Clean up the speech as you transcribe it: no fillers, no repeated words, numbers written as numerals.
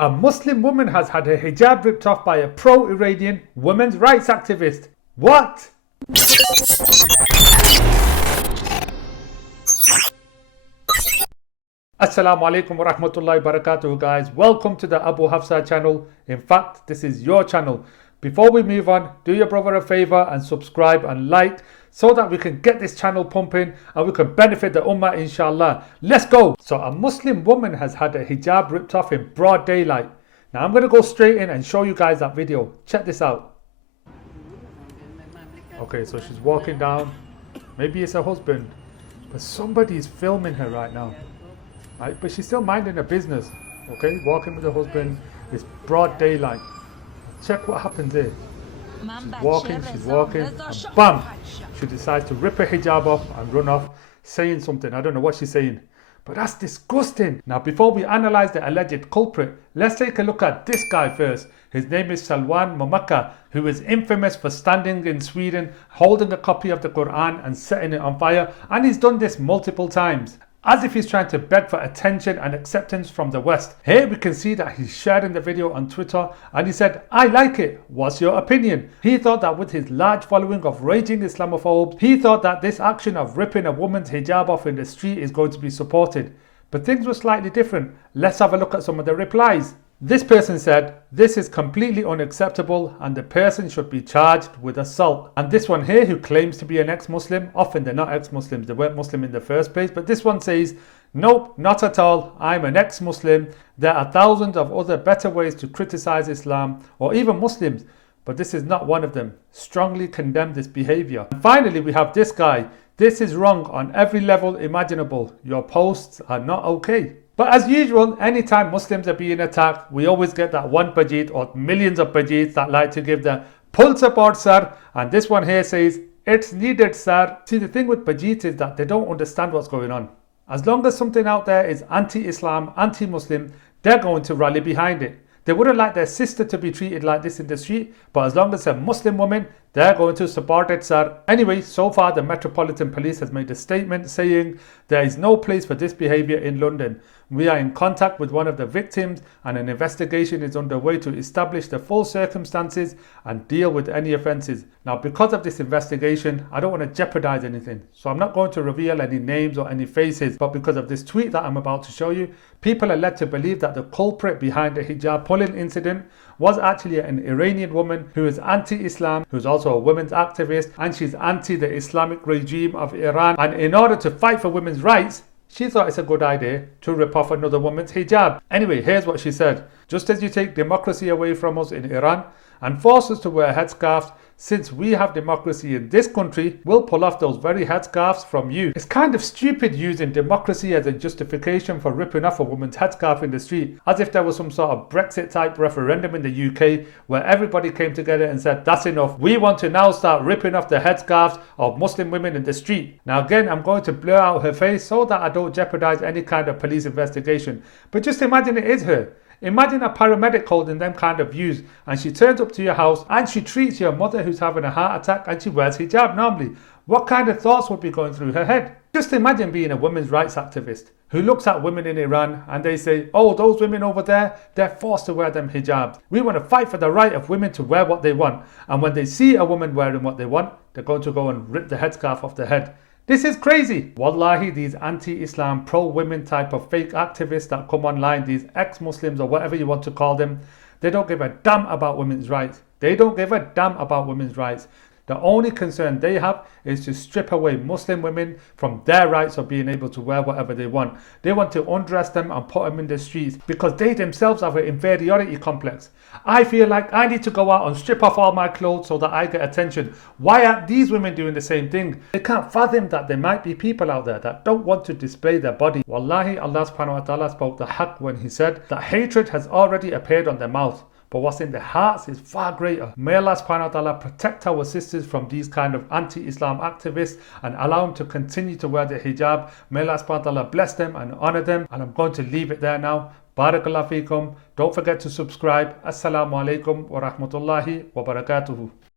A Muslim woman has had her hijab ripped off by a pro-Iranian women's rights activist. What? Assalamu alaikum wa rahmatullahi wa barakatuh, guys. Welcome to the Abu Hafsa channel. In fact, this is your channel. Before we move on, do your brother a favor and subscribe and like so that we can get this channel pumping and we can benefit the ummah, inshallah. Let's go. So a Muslim woman has had her hijab ripped off in broad daylight. Now I'm going to go straight in and show you guys that video. Check this out. Okay, so she's walking down. Maybe it's her husband, but somebody is filming her right now. Right? But she's still minding her business. Okay, walking with her husband. It's broad daylight. Check what happens here. She's walking, and bam! She decides to rip her hijab off and run off, saying something. I don't know what she's saying, but that's disgusting. Now, before we analyze the alleged culprit, let's take a look at this guy first. His name is Salwan Momaka, who is infamous for standing in Sweden, holding a copy of the Quran and setting it on fire, and he's done this multiple times, as if he's trying to beg for attention and acceptance from the West. Here we can see that he's sharing the video on Twitter and he said, "I like it. What's your opinion?" He thought that with his large following of raging Islamophobes, he thought that this action of ripping a woman's hijab off in the street is going to be supported. But things were slightly different. Let's have a look at some of the replies. This person said, "This is completely unacceptable and the person should be charged with assault." And this one here, who claims to be an ex-Muslim, often they're not ex-Muslims, they weren't Muslim in the first place, but this one says, "Nope, not at all. I'm an ex-Muslim. There are thousands of other better ways to criticize Islam or even Muslims, but this is not one of them. Strongly condemn this behavior." And finally, we have this guy. "This is wrong on every level imaginable. Your posts are not okay." But as usual, anytime Muslims are being attacked, we always get that one Bajit or millions of Bajids that like to give the full support, sir. And this one here says, "It's needed, sir." See, the thing with Bajit is that they don't understand what's going on. As long as something out there is anti-Islam, anti-Muslim, they're going to rally behind it. They wouldn't like their sister to be treated like this in the street, but as long as a Muslim woman, they're going to support it, sir. Anyway, so far the Metropolitan Police has made a statement saying there is no place for this behaviour in London. We are in contact with one of the victims and an investigation is underway to establish the full circumstances and deal with any offences. Now, because of this investigation, I don't want to jeopardise anything, so I'm not going to reveal any names or any faces, but because of this tweet that I'm about to show you, people are led to believe that the culprit behind the hijab pulling incident was actually an Iranian woman who is anti-Islam, who's also a women's activist, and she's anti the Islamic regime of Iran. And in order to fight for women's rights, she thought it's a good idea to rip off another woman's hijab. Anyway, here's what she said. "Just as you take democracy away from us in Iran and force us to wear headscarves, since we have democracy in this country, we'll pull off those very headscarves from you." It's kind of stupid using democracy as a justification for ripping off a woman's headscarf in the street, as if there was some sort of Brexit type referendum in the UK where everybody came together and said, "That's enough. We want to now start ripping off the headscarves of Muslim women in the street." Now again, I'm going to blur out her face so that I don't jeopardize any kind of police investigation. But just imagine it is her. Imagine a paramedic holding them kind of views and she turns up to your house and she treats your mother who's having a heart attack and she wears hijab normally. What kind of thoughts would be going through her head? Just imagine being a women's rights activist who looks at women in Iran and they say, "Oh, those women over there, they're forced to wear them hijabs. We want to fight for the right of women to wear what they want." And when they see a woman wearing what they want, they're going to go and rip the headscarf off their head. This is crazy. Wallahi, these anti-Islam, pro-women type of fake activists that come online, these ex-Muslims or whatever you want to call them, they don't give a damn about women's rights. They don't give a damn about women's rights. The only concern they have is to strip away Muslim women from their rights of being able to wear whatever they want. They want to undress them and put them in the streets because they themselves have an inferiority complex. I feel like I need to go out and strip off all my clothes so that I get attention. Why aren't these women doing the same thing? They can't fathom that there might be people out there that don't want to display their body. Wallahi, Allah subhanahu wa ta'ala spoke the haqq when he said that hatred has already appeared on their mouth, but what's in their hearts is far greater. May Allah subhanahu wa ta'ala protect our sisters from these kind of anti-Islam activists and allow them to continue to wear the hijab. May Allah subhanahu wa ta'ala bless them and honor them. And I'm going to leave it there now. Barakallahu feekum. Don't forget to subscribe. Assalamu alaikum wa rahmatullahi wa barakatuhu.